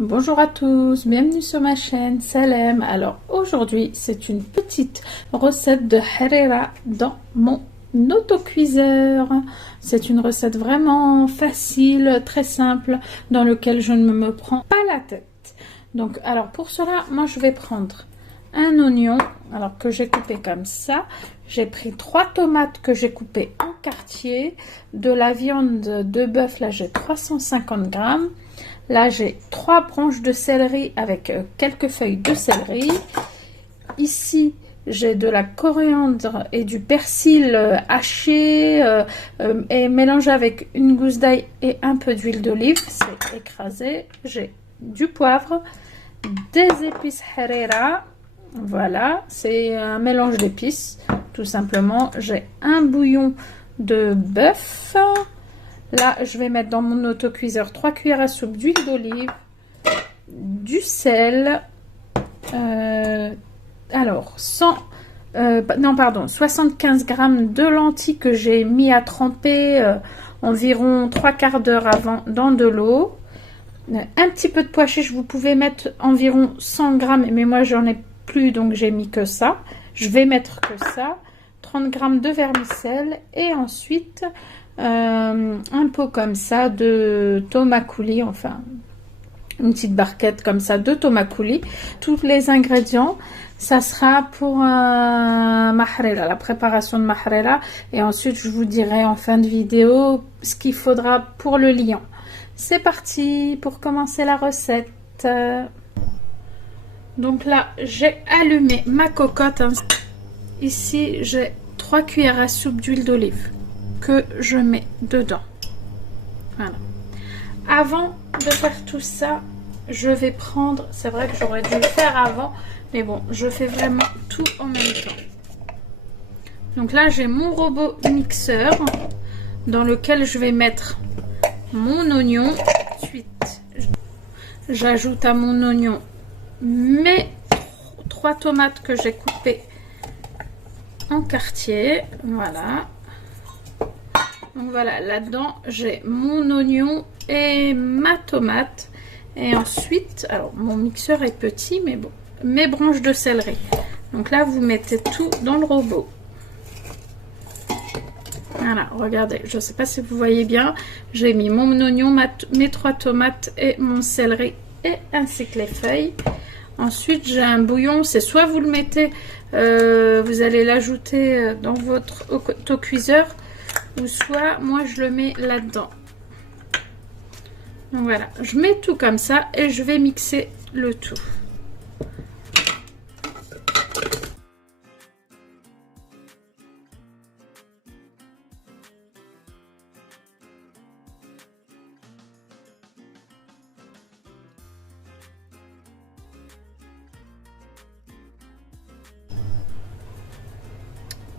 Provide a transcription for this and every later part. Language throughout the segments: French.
Bonjour à tous, bienvenue sur ma chaîne Salem. Alors aujourd'hui c'est une petite recette de harira dans mon autocuiseur. C'est une recette vraiment facile, très simple, dans lequel je ne me prends pas la tête. Donc alors pour cela, moi je vais prendre un oignon, alors que j'ai coupé comme ça. J'ai pris 3 tomates que j'ai coupées en quartiers, de la viande de bœuf, là j'ai 350 grammes. Là, j'ai 3 branches de céleri avec quelques feuilles de céleri. Ici, j'ai de la coriandre et du persil haché et mélangé avec une gousse d'ail et un peu d'huile d'olive. C'est écrasé. J'ai du poivre, des épices harira. Voilà, c'est un mélange d'épices, tout simplement. J'ai un bouillon de bœuf. Là, je vais mettre dans mon autocuiseur 3 cuillères à soupe d'huile d'olive, du sel, 75 grammes de lentilles que j'ai mis à tremper environ 3 quarts d'heure avant dans de l'eau. Un petit peu de pois chiche, vous pouvez mettre environ 100 grammes, mais moi j'en ai plus donc j'ai mis que ça. Je vais mettre que ça. 30 grammes de vermicelle et ensuite un pot comme ça de tomates coulis, enfin une petite barquette comme ça de tomates coulis. Tous les ingrédients, ça sera pour un mahrera, la préparation de mahrera, et ensuite je vous dirai en fin de vidéo ce qu'il faudra pour le liant. C'est parti pour commencer la recette. Donc là j'ai allumé ma cocotte. Ici j'ai 3 cuillères à soupe d'huile d'olive que je mets dedans. Voilà. Avant de faire tout ça, je vais prendre, c'est vrai que j'aurais dû le faire avant, mais bon, je fais vraiment tout en même temps. Donc là, j'ai mon robot mixeur dans lequel je vais mettre mon oignon. Ensuite, j'ajoute à mon oignon mes 3 tomates que j'ai coupées en quartier. Voilà. Donc voilà, là-dedans j'ai mon oignon et ma tomate. Et ensuite, alors mon mixeur est petit, mais bon, mes branches de céleri. Donc là, vous mettez tout dans le robot. Voilà, regardez, je ne sais pas si vous voyez bien. J'ai mis mon oignon, mes 3 tomates et mon céleri, et ainsi que les feuilles. Ensuite, j'ai un bouillon. C'est soit vous le mettez, vous allez l'ajouter dans votre autocuiseur, ou soit moi je le mets là-dedans. Donc voilà, je mets tout comme ça et je vais mixer le tout.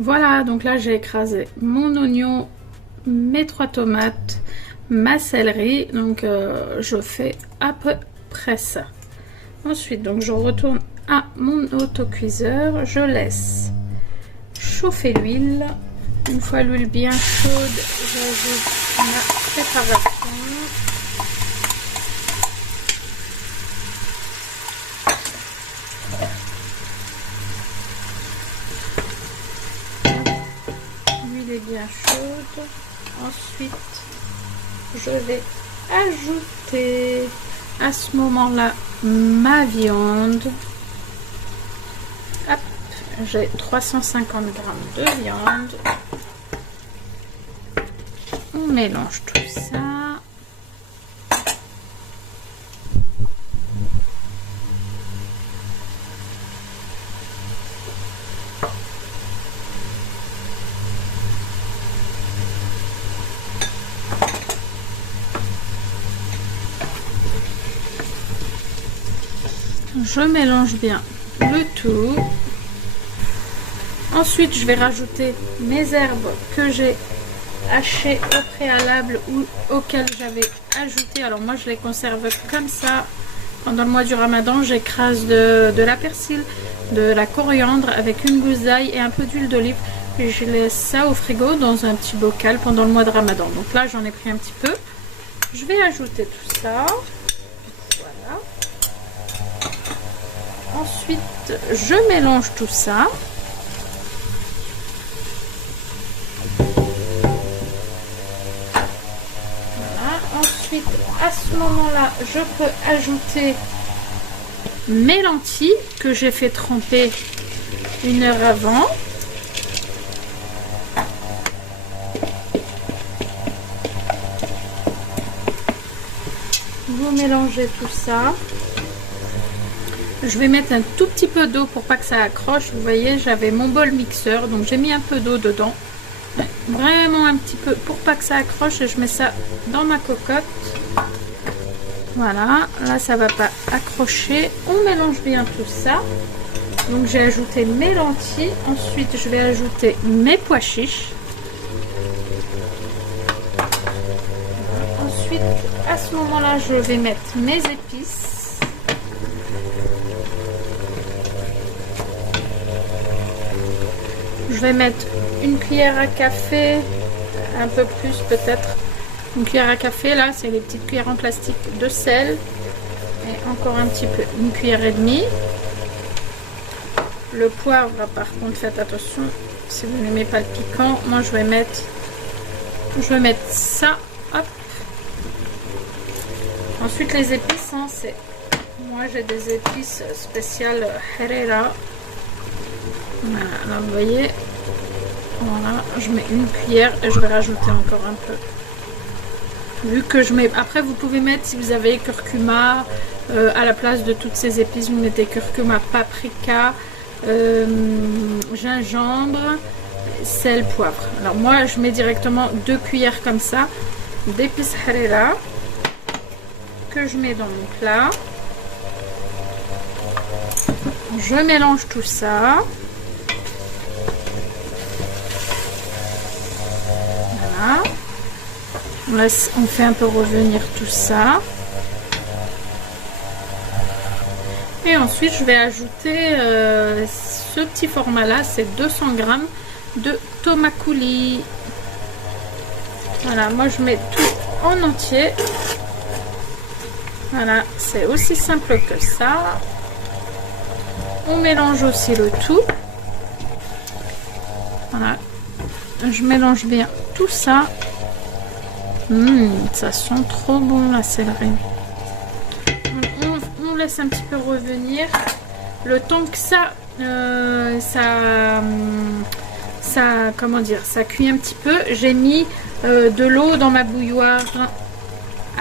Voilà, donc là j'ai écrasé mon oignon, mes 3 tomates, ma céleri, donc je fais à peu près ça. Ensuite, donc je retourne à mon autocuiseur, je laisse chauffer l'huile. Une fois l'huile bien chaude, j'ajoute ma préparation. Bien chaude. Ensuite je vais ajouter à ce moment là ma viande. Hop, j'ai 350 grammes de viande. On mélange tout ça. Je mélange bien le tout. Ensuite, je vais rajouter mes herbes que j'ai hachées au préalable ou auxquelles j'avais ajouté. Alors moi, je les conserve comme ça. Pendant le mois du Ramadan, j'écrase de la persil, de la coriandre avec une gousse d'ail et un peu d'huile d'olive. Et je laisse ça au frigo dans un petit bocal pendant le mois de Ramadan. Donc là, j'en ai pris un petit peu. Je vais ajouter tout ça. Voilà. ensuite, je mélange tout ça. Voilà. Ensuite, à ce moment-là, je peux ajouter mes lentilles que j'ai fait tremper 1 heure avant. Vous mélangez tout ça. Je vais mettre un tout petit peu d'eau pour pas que ça accroche. Vous voyez, j'avais mon bol mixeur, donc j'ai mis un peu d'eau dedans. Vraiment un petit peu pour pas que ça accroche, et je mets ça dans ma cocotte. Voilà, là ça va pas accrocher. On mélange bien tout ça. Donc j'ai ajouté mes lentilles. Ensuite, je vais ajouter mes pois chiches. Ensuite, à ce moment-là, je vais mettre mes épices. Je vais mettre 1 cuillère à café, un peu plus peut-être. 1 cuillère à café, là, c'est les petites cuillères en plastique de sel. Et encore un petit peu, 1 cuillère et demie. Le poivre, par contre, faites attention, si vous n'aimez pas le piquant. Moi, je vais mettre ça. Hop. Ensuite, les épices, hein, moi j'ai des épices spéciales Herrera. Voilà, là vous voyez, voilà, je mets 1 cuillère et je vais rajouter encore un peu. Vu que je mets, après vous pouvez mettre, si vous avez curcuma, à la place de toutes ces épices, vous mettez curcuma, paprika, gingembre, sel, poivre. Alors moi je mets directement 2 cuillères comme ça d'épices Herrera que je mets dans mon plat. Je mélange tout ça. Voilà. On fait un peu revenir tout ça. Et ensuite, je vais ajouter ce petit format-là, c'est 200 g de tomate coulis. Voilà, moi je mets tout en entier. Voilà, c'est aussi simple que ça. On mélange aussi le tout. Voilà, je mélange bien tout ça. Ça sent trop bon la céleri. On laisse un petit peu revenir. Le temps que ça comment dire, ça cuit un petit peu. J'ai mis de l'eau dans ma bouilloire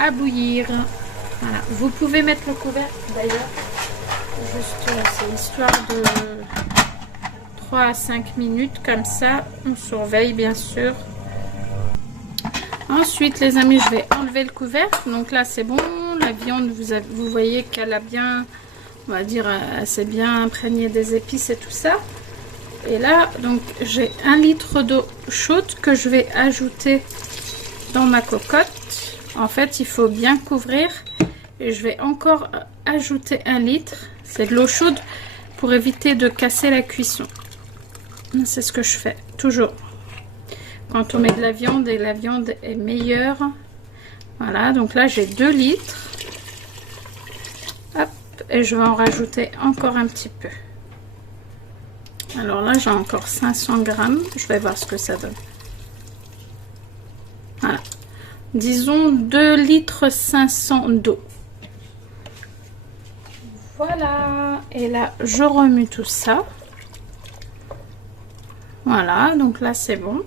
à bouillir. Voilà, vous pouvez mettre le couvercle d'ailleurs. Juste, c'est histoire de 3 à 5 minutes, comme ça, on surveille bien sûr. Ensuite, les amis, je vais enlever le couvercle. Donc là, c'est bon. La viande, vous voyez qu'elle a bien, on va dire, elle s'est bien imprégnée des épices et tout ça. Et là, donc, j'ai 1 litre d'eau chaude que je vais ajouter dans ma cocotte. En fait, il faut bien couvrir. Et je vais encore ajouter 1 litre. C'est de l'eau chaude pour éviter de casser la cuisson. C'est ce que je fais toujours quand on met de la viande, et la viande est meilleure. Voilà, donc là j'ai 2 litres. Hop, et je vais en rajouter encore un petit peu. Alors là j'ai encore 500 g. Je vais voir ce que ça donne. Voilà, disons 2 litres 500 d'eau. Voilà, et là je remue tout ça. Voilà, donc là c'est bon.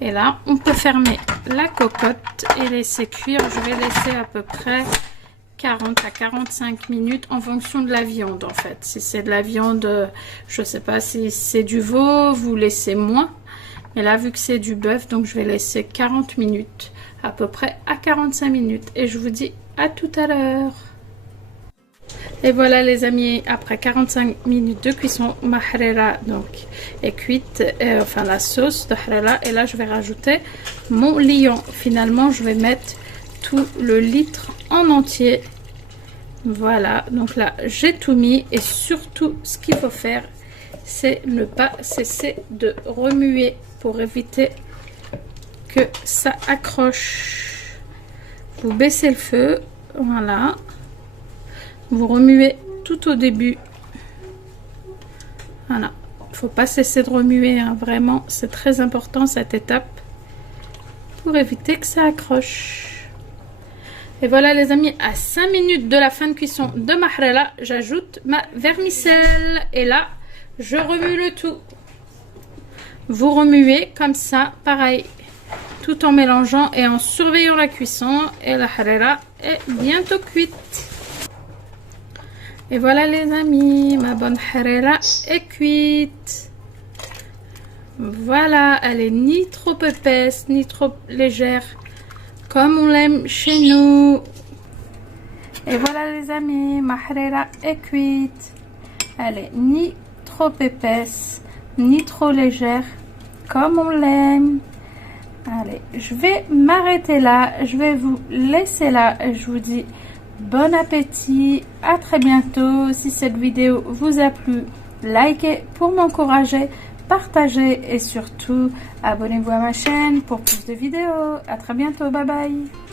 Et là on peut fermer la cocotte et laisser cuire. Je vais laisser à peu près 40 à 45 minutes en fonction de la viande en fait. Si c'est de la viande, je sais pas, si c'est du veau, vous laissez moins. Mais là vu que c'est du bœuf, donc je vais laisser 40 minutes, à peu près à 45 minutes. Et je vous dis à tout à l'heure. Et voilà les amis, après 45 minutes de cuisson, ma harira donc est cuite, enfin la sauce de harira. Et là je vais rajouter mon lion. Finalement je vais mettre tout le litre en entier. Voilà, donc là j'ai tout mis. Et surtout ce qu'il faut faire, c'est ne pas cesser de remuer pour éviter que ça accroche. Vous baissez le feu, voilà. Vous remuez tout au début Voilà, il ne faut pas cesser de remuer, hein. Vraiment, c'est très important cette étape pour éviter que ça accroche. Et voilà les amis, à 5 minutes de la fin de cuisson de ma harira, j'ajoute ma vermicelle. Et là, je remue le tout. Vous remuez comme ça, pareil, tout en mélangeant et en surveillant la cuisson. Et la harira est bientôt cuite. Et voilà les amis, ma bonne harira est cuite. Voilà, elle est ni trop épaisse, ni trop légère, comme on l'aime chez nous. Et voilà les amis, ma harira est cuite. Elle est ni trop épaisse, ni trop légère, comme on l'aime. Allez, je vais m'arrêter là, je vais vous laisser là. Je vous dis bon appétit, à très bientôt. Si cette vidéo vous a plu, likez pour m'encourager, partagez et surtout abonnez-vous à ma chaîne pour plus de vidéos. À très bientôt, bye bye.